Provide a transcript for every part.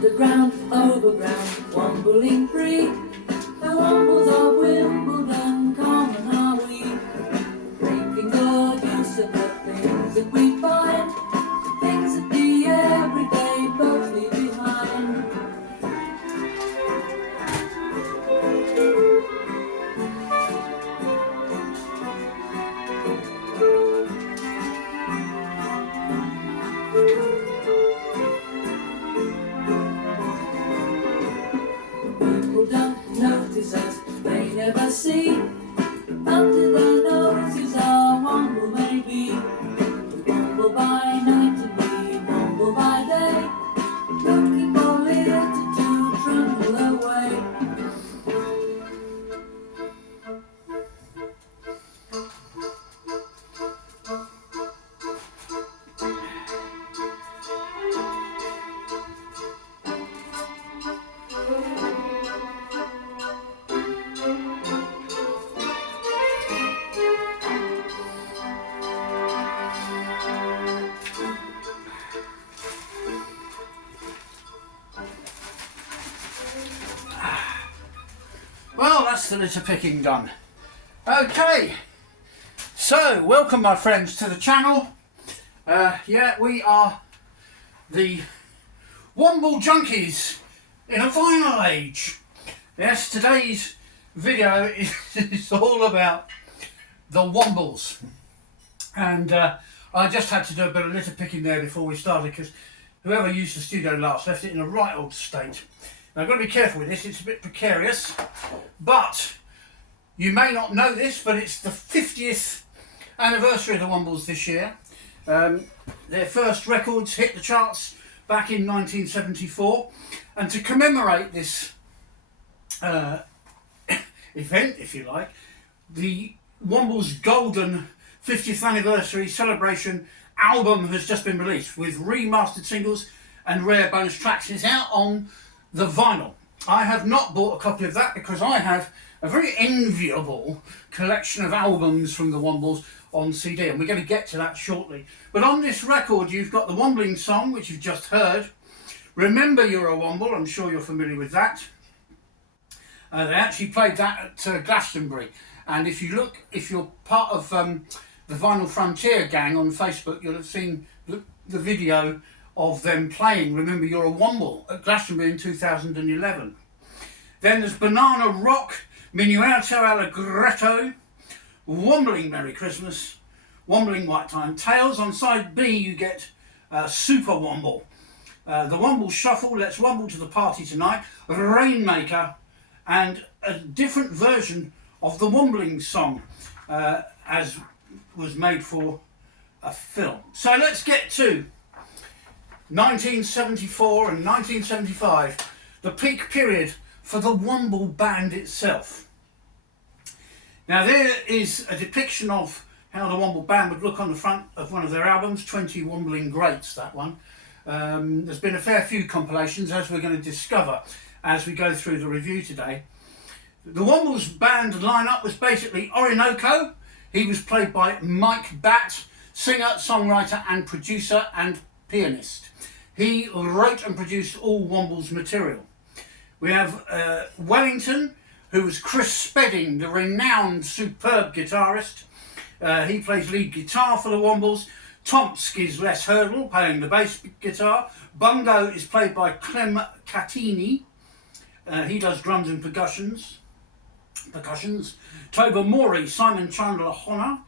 Underground, overground, wombling free. The wombles of Wimbledon, common are we. Making good use of the things that we find, things that the everyday folks leave behind. People don't notice us, they never see, until their noses are womble maybe. We womble by night and we womble by day, looking for litter to trundle away. Well, that's the litter picking done. Okay, so welcome my friends to the channel. Yeah, we are the Womble junkies in a vinyl age. Yes, today's video is all about the Wombles. And I just had to do a bit of litter picking there before we started, because whoever used the studio last left it in a right old state. Now I've got to be careful with this, it's a bit precarious, but you may not know this, but it's the 50th anniversary of the Wombles this year. Their first records hit the charts back in 1974, and to commemorate this event, if you like, the Wombles Golden 50th Anniversary Celebration album has just been released with remastered singles and rare bonus tracks. It's out on the vinyl. I have not bought a copy of that because I have a very enviable collection of albums from the Wombles on CD, and we're going to get to that shortly. But on this record you've got the Wombling Song, which you've just heard. Remember You're a Womble, I'm sure you're familiar with that. They actually played that at Glastonbury, and if you're part of the Vinyl Frontier gang on Facebook, you'll have seen the video of them playing Remember You're a Womble at Glastonbury in 2011. Then there's Banana Rock, Minuetto Allegretto, Wombling Merry Christmas, Wombling White Time Tales. On side B you get Super Womble, the Womble Shuffle, Let's Womble to the Party Tonight, Rainmaker, and a different version of the Wombling Song as was made for a film. So let's get to 1974 and 1975, the peak period for the Womble band itself. Now there is a depiction of how the Womble band would look on the front of one of their albums, 20 Wombling Greats, that one. There's been a fair few compilations, as we're going to discover as we go through the review today. The Wombles band lineup was basically Orinoco. He was played by Mike Batt, singer, songwriter and producer and pianist. He wrote and produced all Wombles material. We have Wellington, who was Chris Spedding, the renowned superb guitarist. He plays lead guitar for the Wombles. Tomsk is Les Hurdle, playing the bass guitar. Bungo is played by Clem Catini. He does drums and percussions. Toba Mori, Simon Chandler Honor,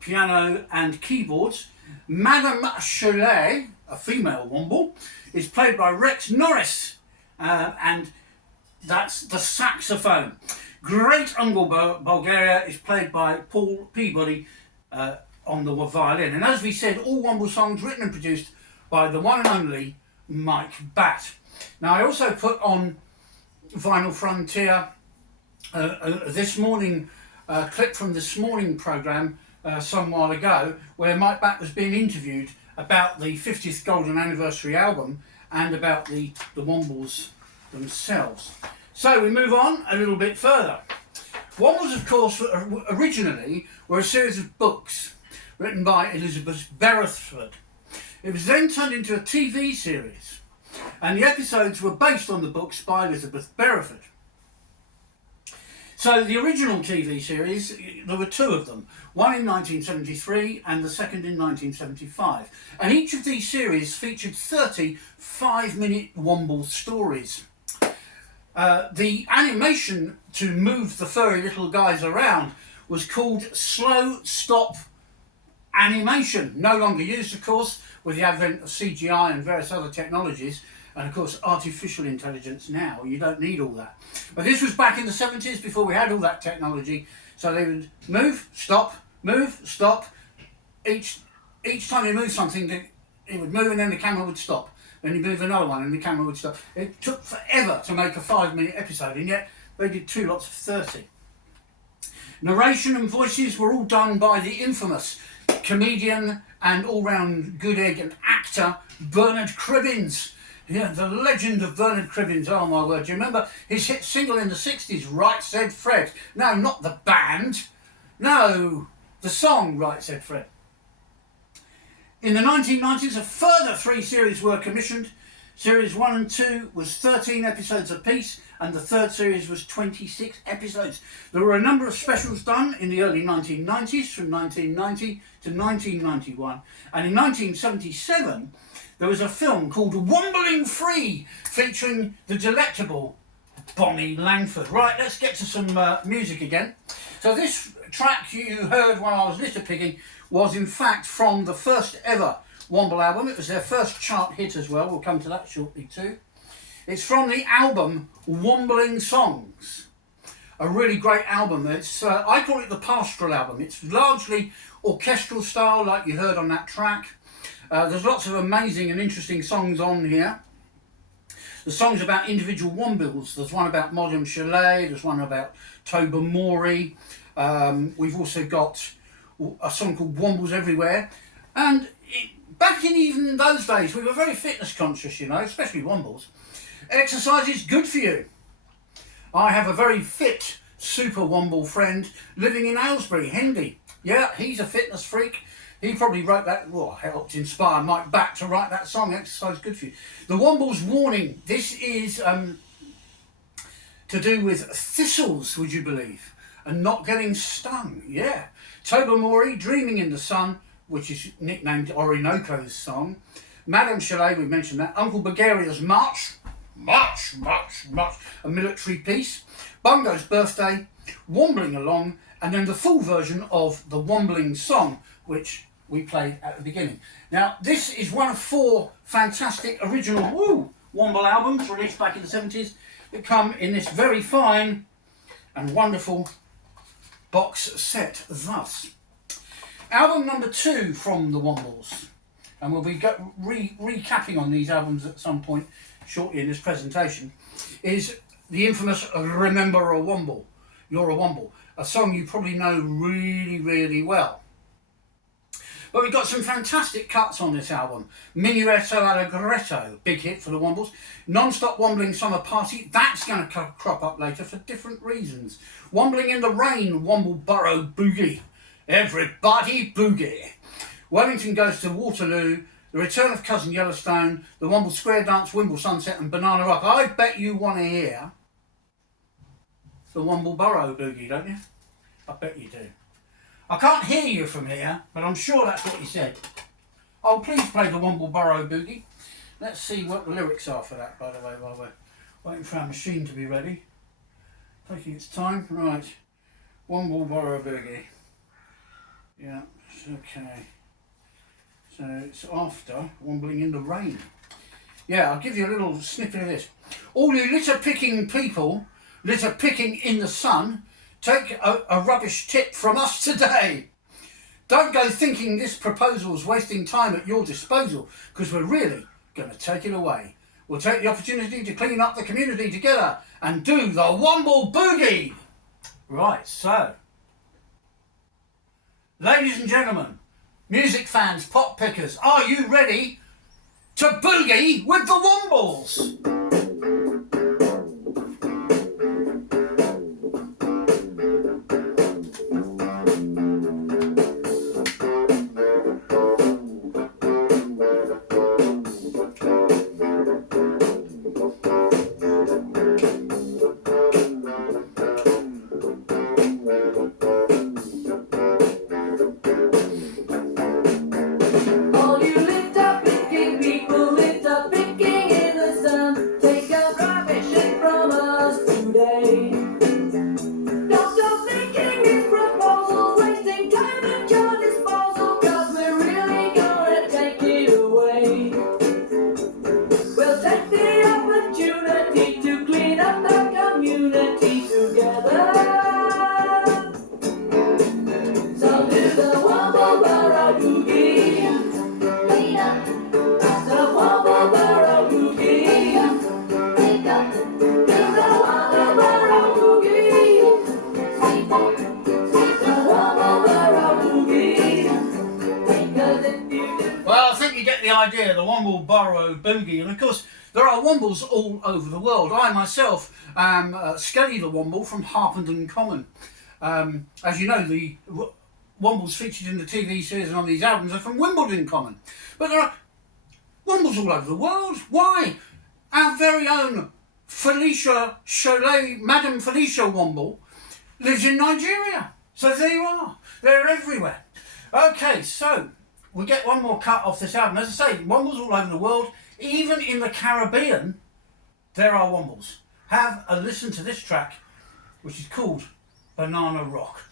piano and keyboards. Madame Cholet, a female Womble, is played by Rex Norris, and that's the saxophone. Great Uncle Bulgaria is played by Paul Peabody on the violin. And as we said, all Womble songs written and produced by the one and only Mike Batt. Now I also put on Vinyl Frontier this morning, clip from this morning programme some while ago, where Mike Batt was being interviewed about the 50th Golden Anniversary album and about the Wombles themselves. So we move on a little bit further. Wombles, of course, originally were a series of books written by Elizabeth Beresford. It was then turned into a TV series, and the episodes were based on the books by Elizabeth Berriford. So the original TV series, there were two of them, one in 1973 and the second in 1975. And each of these series featured 30 5-minute Womble stories. The animation to move the furry little guys around was called slow stop animation. No longer used, of course, with the advent of CGI and various other technologies. And of course, artificial intelligence now, you don't need all that. But this was back in the 70s before we had all that technology. So they would move, stop, move, stop. Each time you move something, it would move and then the camera would stop. Then you move another one and the camera would stop. It took forever to make a 5-minute episode, and yet they did 2 lots of 30. Narration and voices were all done by the infamous comedian and all-round good egg and actor Bernard Cribbins. Yeah, the legend of Bernard Cribbins, oh my word. Do you remember his hit single in the 60s, Right Said Fred? No, not the band. No, the song Right Said Fred. In the 1990s, a further 3 series were commissioned. Series 1 and 2 was 13 episodes apiece, and the third series was 26 episodes. There were a number of specials done in the early 1990s, from 1990 to 1991. And in 1977, there was a film called Wombling Free, featuring the delectable Bonnie Langford. Right, let's get to some music again. So this track you heard when I was litter picking was in fact from the first ever Womble album. It was their first chart hit as well. We'll come to that shortly too. It's from the album Wombling Songs. A really great album. It's I call it the pastoral album. It's largely orchestral style, like you heard on that track. There's lots of amazing and interesting songs on here. The songs about individual Wombles. There's one about Madame Chalet, there's one about Tobermory. We've also got a song called Wombles Everywhere. And back in even those days, we were very fitness conscious, you know, especially Wombles. Exercise is good for you. I have a very fit super Womble friend living in Aylesbury, Hendy. Yeah, he's a fitness freak. He probably wrote that, well, helped inspire Mike Back to write that song, Exercise Good For You. The Womble's warning, this is to do with thistles, would you believe, and not getting stung, yeah. Tobermory, Dreaming in the Sun, which is nicknamed Orinoco's song. Madame Chalet, we mentioned that. Uncle Bulgaria's March, a military piece. Bungo's Birthday, Wombling Along, and then the full version of the Wombling Song, which we played at the beginning. Now, this is one of 4 fantastic original Womble albums released back in the 70s that come in this very fine and wonderful box set thus. Album number 2 from the Wombles, and we'll be recapping on these albums at some point shortly in this presentation, is the infamous Remember a Womble, You're a Womble, a song you probably know really, really well. But we've got some fantastic cuts on this album. Minuetto Allegretto, big hit for the Wombles. Non-Stop Wombling Summer Party, that's going to crop up later for different reasons. Wombling in the Rain, Womble Borough Boogie. Everybody boogie. Wellington Goes to Waterloo, The Return of Cousin Yellowstone, The Womble Square Dance, Wimble Sunset and Banana Rock. I bet you want to hear the Womble Borough Boogie, don't you? I bet you do. I can't hear you from here, but I'm sure that's what you said. Oh, please play the Womble Borough Boogie. Let's see what the lyrics are for that, by the way, while we're waiting for our machine to be ready. Taking its time. Right. Womble Borough Boogie. Yeah, okay. So it's after Wombling in the Rain. Yeah, I'll give you a little snippet of this. All you litter picking people, litter picking in the sun, take a rubbish tip from us today. Don't go thinking this proposal's wasting time at your disposal, because we're really going to take it away. We'll take the opportunity to clean up the community together and do the Womble Boogie. Right, so, ladies and gentlemen, music fans, pop pickers, are you ready to boogie with the Wombles? Well, I think you get the idea, the Womble Borough Boogie, and of course there are Wombles all over the world. I myself am SKELLY the Womble from Harpenden Common. As you know, the Wombles featured in the TV series and on these albums are from Wimbledon Common. But there are Wombles all over the world. Why? Our very own Felicia Cholet, Madame Felicia Womble, lives in Nigeria. So there you are. They're everywhere. Okay, so we get one more cut off this album. As I say, Wombles all over the world. Even in the Caribbean, there are Wombles. Have a listen to this track, which is called Banana Rock.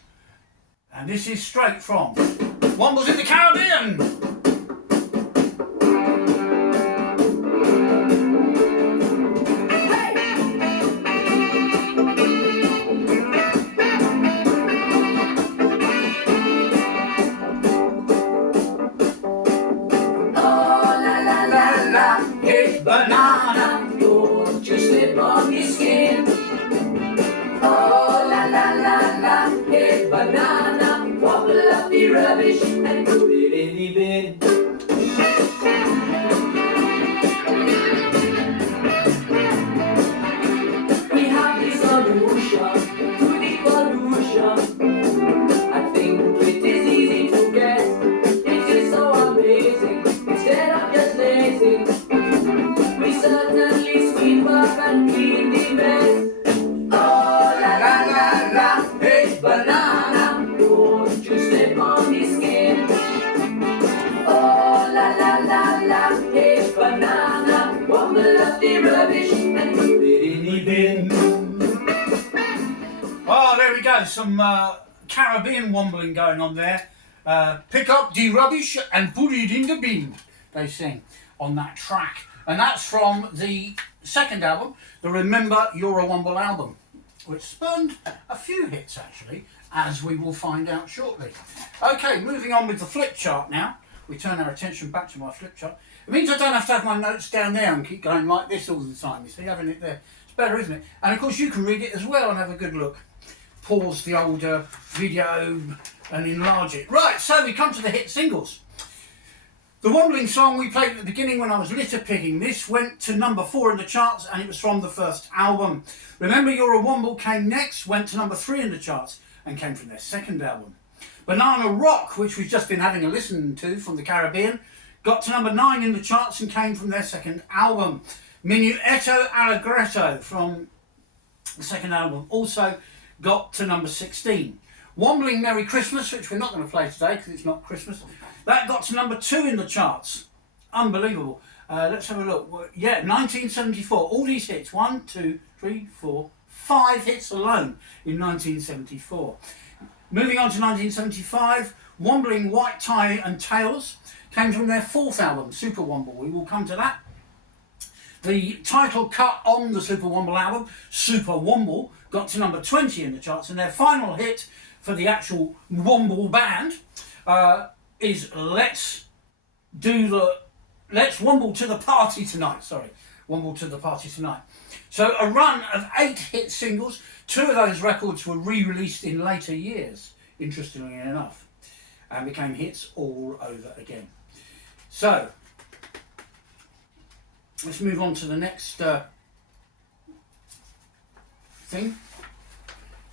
And this is straight from Wombles in the Caribbean. Banana, don't you slip on your skin. Oh la la la la, hey banana, wobble up the rubbish and put it in the bin. We have the solution to the pollution. I think it is easy to guess. It is so amazing instead of just lazy. Certainly sweep up and clean the mess. Oh la la la la, hey banana, don't you step on the skin. Oh la la la la, hey banana, wobble up the rubbish and put it in the bin. Oh, there we go, some Caribbean wombling going on there. Pick up the rubbish and put it in the bin, they sing on that track. And that's from the second album, the Remember You're a Womble album, which spurned a few hits actually, as we will find out shortly. Okay, moving on with the flip chart now. We turn our attention back to my flip chart. It means I don't have to have my notes down there and keep going like this all the time. You see, having it there, it's better, isn't it? And of course you can read it as well and have a good look. Pause the older video and enlarge it. Right, so we come to the hit singles. The Wombling song we played at the beginning when I was litter picking. This went to number 4 in the charts and it was from the first album. Remember You're a Womble came next, went to number 3 in the charts and came from their second album. Banana Rock, which we've just been having a listen to from the Caribbean, got to number 9 in the charts and came from their second album. Minuetto Allegretto from the second album also got to number 16. Wombling Merry Christmas, which we're not going to play today because it's not Christmas, that got to number 2 in the charts. Unbelievable. Let's have a look. Yeah, 1974. All these hits. 1, 2, 3, 4, 5 hits alone in 1974. Moving on to 1975, Wombling White Tie and Tails came from their fourth album, Super Womble. We will come to that. The title cut on the Super Womble album, Super Womble, got to number 20 in the charts, and their final hit for the actual Womble band is Let's Womble to the Party Tonight. Sorry, Womble to the Party Tonight. So a run of 8 hit singles. 2 of those records were re-released in later years, interestingly enough, and became hits all over again. So let's move on to the next thing,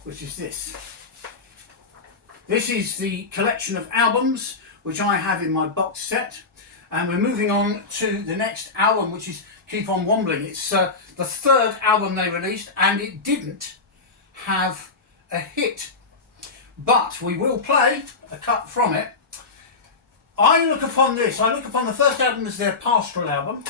which is this. This is the collection of albums which I have in my box set, and we're moving on to the next album, which is Keep On Wombling. It's the third album they released, and it didn't have a hit, but we will play a cut from it. I look upon the first album as their pastoral album.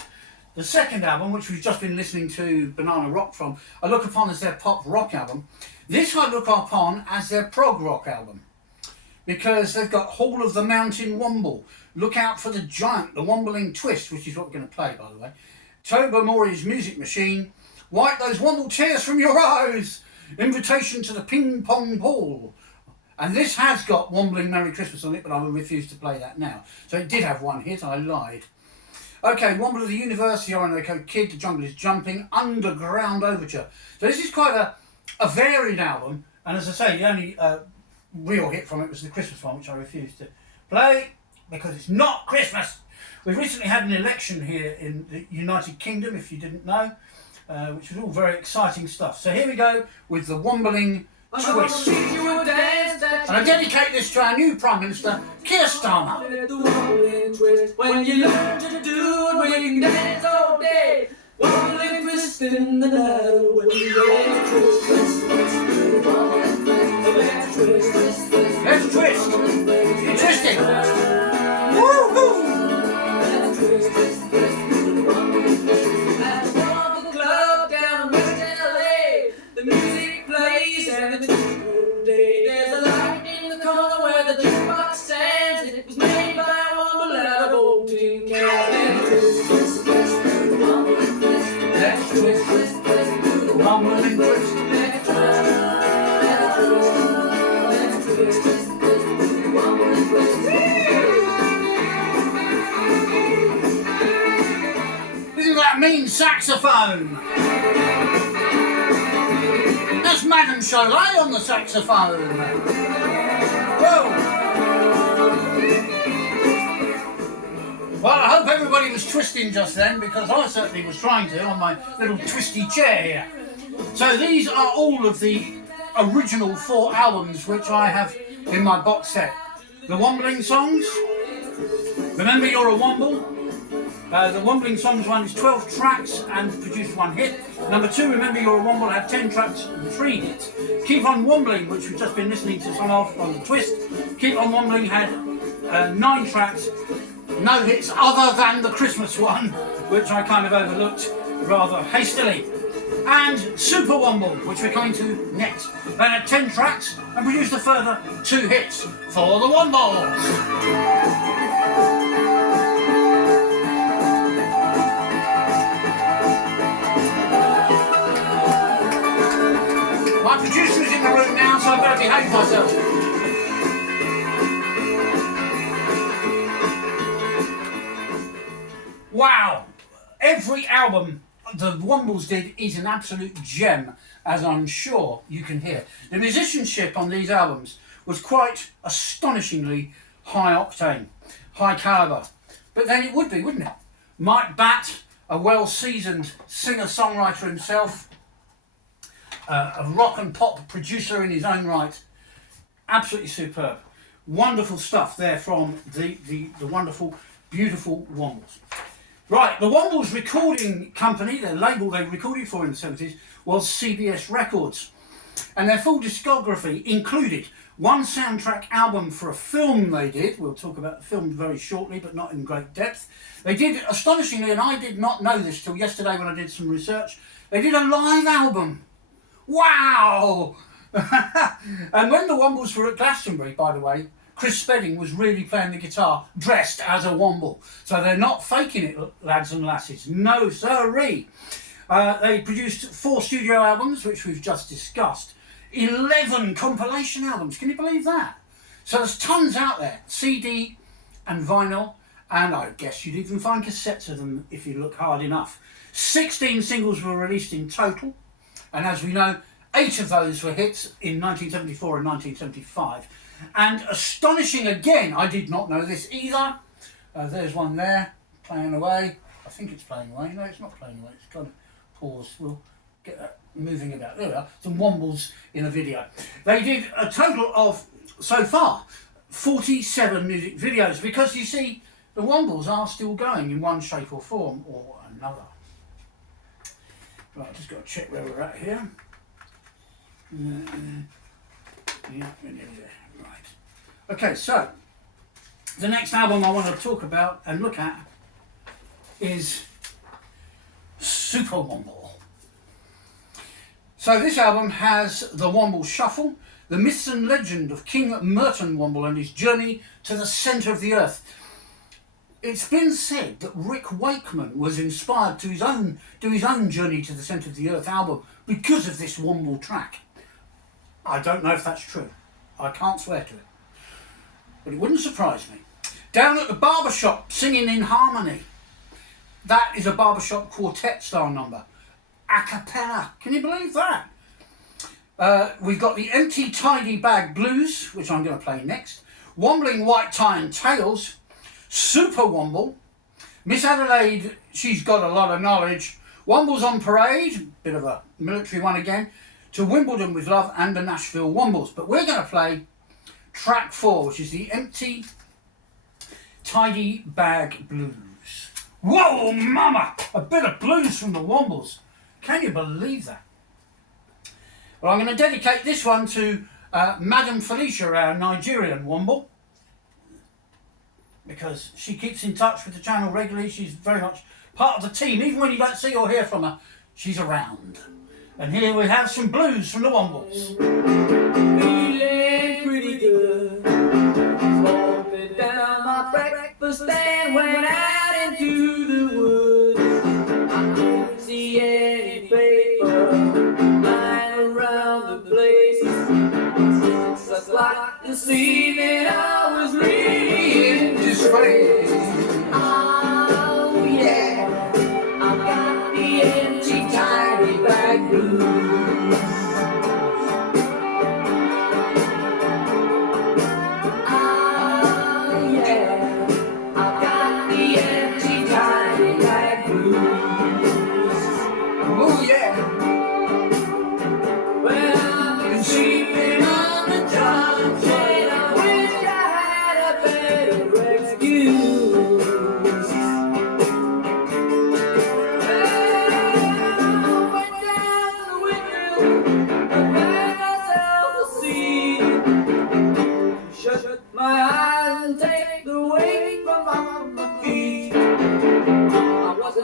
The second album, which we've just been listening to Banana Rock from, I look upon as their pop rock album. This I look upon as their prog rock album, because they've got Hall of the Mountain Womble, Look Out for the Giant, The Wombling Twist, which is what we're going to play, by the way, Tobermory's Music Machine, Wipe Those Womble Tears From Your Eyes, Invitation to the Ping Pong Ball. And this has got Wombling Merry Christmas on it, but I will refuse to play that now. So it did have one hit, I lied. Okay, Womble of the Universe, the Orinoco Kid, The Jungle is Jumping, Underground Overture. So this is quite a varied album, and as I say, the only real hit from it was the Christmas one, which I refused to play because it's not Christmas. We've recently had an election here in the United Kingdom, if you didn't know, which was all very exciting stuff. So here we go with the Wombling Twist. And I dedicate this to our new Prime Minister, Keir Starmer. When you learn to do it, we can dance all day. Wombling twist in the night. When you let's twist, Let's twist. You're twisting. Woo-hoo. let's twist. Let's walk the club down in West LA. The music plays and the disco day. There's a light in the corner where the jukebox stands. It was made by a Womble out of old tin cans. Let's twist. Wombling twist. Isn't that mean saxophone? That's Madame Cholet on the saxophone. Whoa. Well, I hope everybody was twisting just then, because I certainly was trying to on my little twisty chair here. So these are all of the original 4 albums which I have in my box set. The Wombling Songs, Remember You're a Womble. The Wombling Songs one is 12 tracks and produced 1 hit. Number 2, Remember You're a Womble, had 10 tracks and 3 hits. Keep On Wombling, which we've just been listening to some of on the Twist. Keep On Wombling had 9 tracks, no hits other than the Christmas one, which I kind of overlooked rather hastily. And Super Womble, which we're coming to next. They had 10 tracks and produced a further 2 hits for the Wombles. My producer's in the room now, so I better behave myself. Wow! Every album the Wombles did is an absolute gem, as I'm sure you can hear. The musicianship on these albums was quite astonishingly high octane, high calibre. But then it would be, wouldn't it? Mike Batt, a well-seasoned singer-songwriter himself, a rock and pop producer in his own right, absolutely superb. Wonderful stuff there from the wonderful, beautiful Wombles. Right, the Wombles recording company, their label they recorded for in the 70s, was CBS Records. And their full discography included 1 soundtrack album for a film they did. We'll talk about the film very shortly, but not in great depth. They did, astonishingly, and I did not know this till yesterday when I did some research, they did a live album. Wow! And when the Wombles were at Glastonbury, by the way, Chris Spedding was really playing the guitar dressed as a Womble. So they're not faking it, lads and lasses. No sirree. They produced 4 studio albums, which we've just discussed. 11 compilation albums. Can you believe that? So there's tons out there. CD and vinyl. And I guess you'd even find cassettes of them if you look hard enough. 16 singles were released in total. And as we know, 8 of those were hits in 1974 and 1975. And astonishing again, I did not know this either. There's one there, playing away. I think it's playing away. No, it's not playing away. It's kind of paused. We'll get that moving about. There we are. Some Wombles in a video. They did a total of, so far, 47 music videos. Because you see, the Wombles are still going in one shape or form or another. Right, I've just got to check where we're at here. Yeah, right. Okay, so the next album I want to talk about and look at is Super Womble. So this album has the Womble Shuffle, the myths and legend of King Merton Womble and his journey to the centre of the earth. It's been said that Rick Wakeman was inspired to do his own Journey to the Centre of the Earth album because of this Womble track. I don't know if that's true. I can't swear to it. But it wouldn't surprise me. Down at the barber shop, singing in harmony. that is a barbershop quartet style number. A cappella. Can you believe that? We've got the Empty Tidy Bag Blues, which I'm going to play next. Wombling White Tie and Tails. Super Womble. Miss Adelaide, she's got a lot of knowledge. Wombles on Parade, bit of a military one again. To Wimbledon with Love and the Nashville Wombles. But we're going to play track 4, which is the Empty Tidy Bag Blues. Whoa, mama! A bit of blues from the Wombles. Can you believe that? Well, I'm going to dedicate this one to Madam Felicia, our Nigerian Womble, because she keeps in touch with the channel regularly. She's very much part of the team. Even when you don't see or hear from her, she's around. And here we have some blues from the Wombles. Feeling pretty good. Smoking down my breakfast and went out into the woods. I couldn't see any paper lying around the place. 6 o'clock this evening I was reading this phrase. Oh yeah, I got the empty tiny bag blues.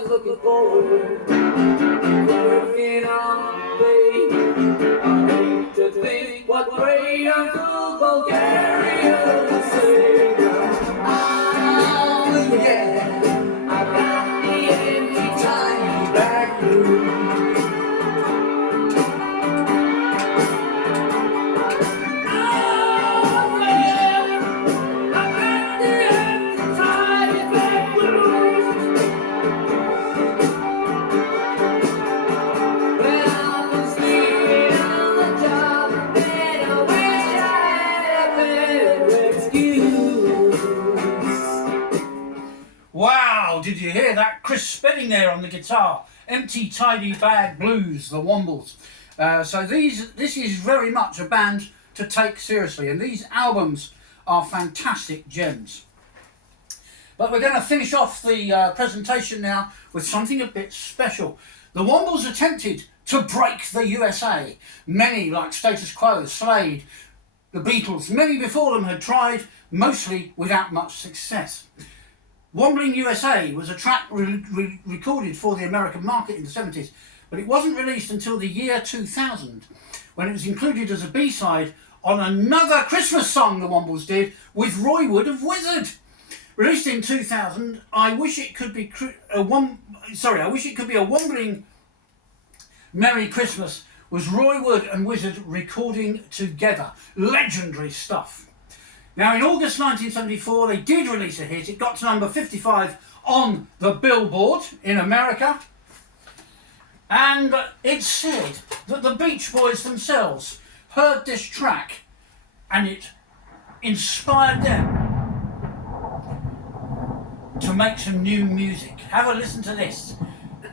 Looking forward, working on the way. I hate to think what great Uncle Bulgaria will say. Oh yeah, I got the empty tiny bag blues. Oh yeah, I got the empty tiny bag blues. Wow, did you hear that? Chris Spedding there on the guitar. Empty Tidy Bag Blues, the Wombles. So this is very much a band to take seriously, and these albums are fantastic gems. But we're going to finish off the presentation now with something a bit special. The Wombles attempted to break the USA. Many, like Status Quo, Slade, the Beatles, many before them had tried, mostly without much success. Wombling USA was a track recorded for the American market in the 70s, but it wasn't released until the year 2000, when it was included as a B-side on another Christmas song the Wombles did with Roy Wood of Wizard. Released in 2000, I Wish It Could Be a Wombling Merry Christmas was Roy Wood and Wizard recording together. Legendary stuff. Now, in August 1974, they did release a hit. It got to number 55 on the Billboard in America. And it's said that the Beach Boys themselves heard this track and it inspired them to make some new music. Have a listen to this.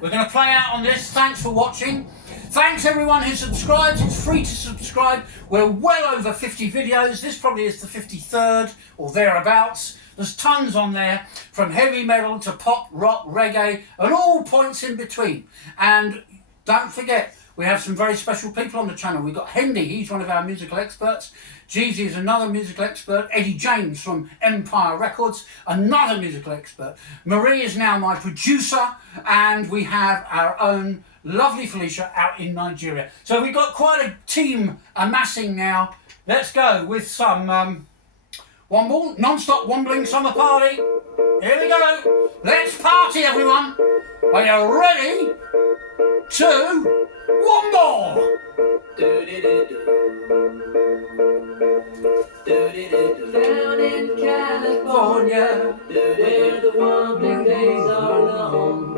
We're going to play out on this. Thanks for watching. Thanks everyone who subscribes. It's free to subscribe. We're well over 50 videos. This probably is the 53rd or thereabouts. There's tons on there, from heavy metal to pop, rock, reggae, and all points in between. And don't forget, we have some very special people on the channel. We've got Hendy, he's one of our musical experts. Jeezy is another musical expert. Eddie James from Empire Records, another musical expert. Marie is now my producer, and we have our own lovely Felicia out in Nigeria. So we've got quite a team amassing now. Let's go with some Womble, non-stop Wombling summer party. Here we go. Let's party, everyone. Are you ready to Womble? Down in California, where the Wombling days are long,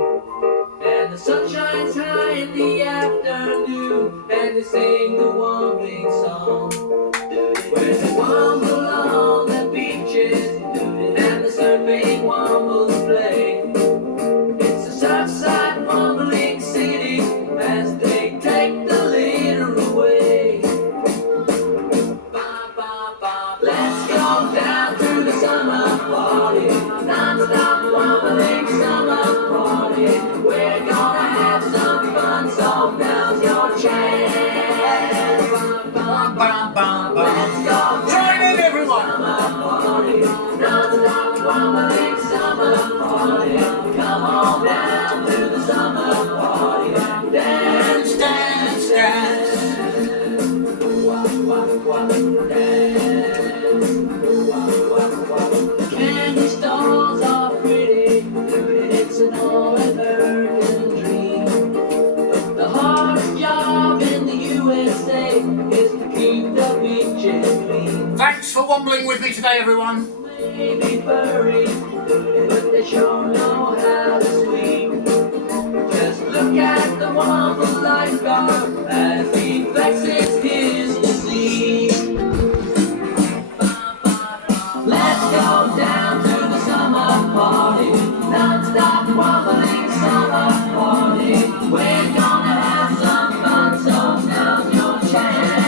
Thanks for wombling with me today, everyone. Maybe furry, but they sure know how to swing. Just look at the Womble lifeguard as he flexes his physique. Let's go down to the summer party, non-stop wobbling summer party. We're gonna have some fun, so now's your chance.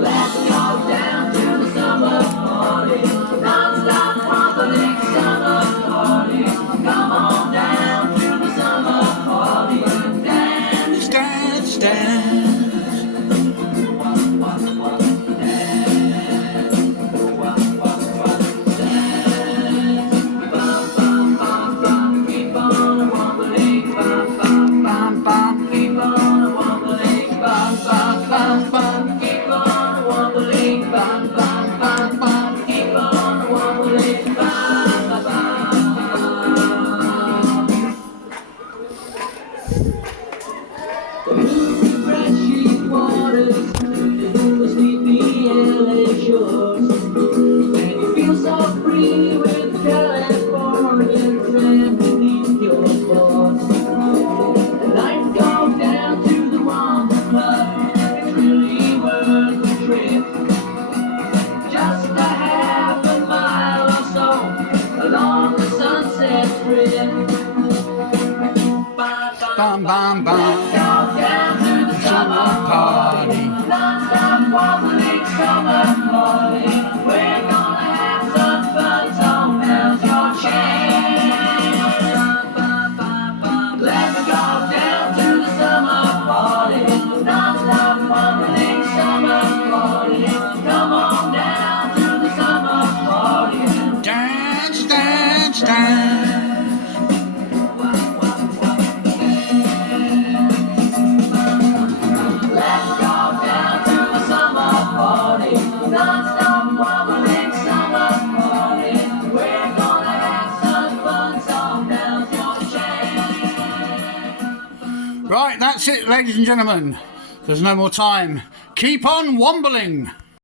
Let's go down to the summer party, non-stop wobbling summer party. Come on down to the summer party and dance, Dance, dance. keep on wobbling, Bam, bam. keep on wobbling, keep on wobbling, keep on wobbling, The blue refreshing waters, the sleepy LA shores, and you feel so free with California sand beneath your paws. And I'd go down to the Womble Club, it's really worth the trip. Just a half a mile or so along the Sunset Strip. Bam, bam, Let's bam. go down to the summer party, non-stop wobbling summer party. We're gonna have some fun, so now's your chance. Let's go down to the summer party, non-stop wobbling summer party. Come on down to the summer party. Dance, dance, dance. Let's go down to the summer party, non-stop wobbling summer party. We're gonna have some fun, so now's your chance. Right, that's it, ladies and gentlemen. There's no more time. Keep on wombling.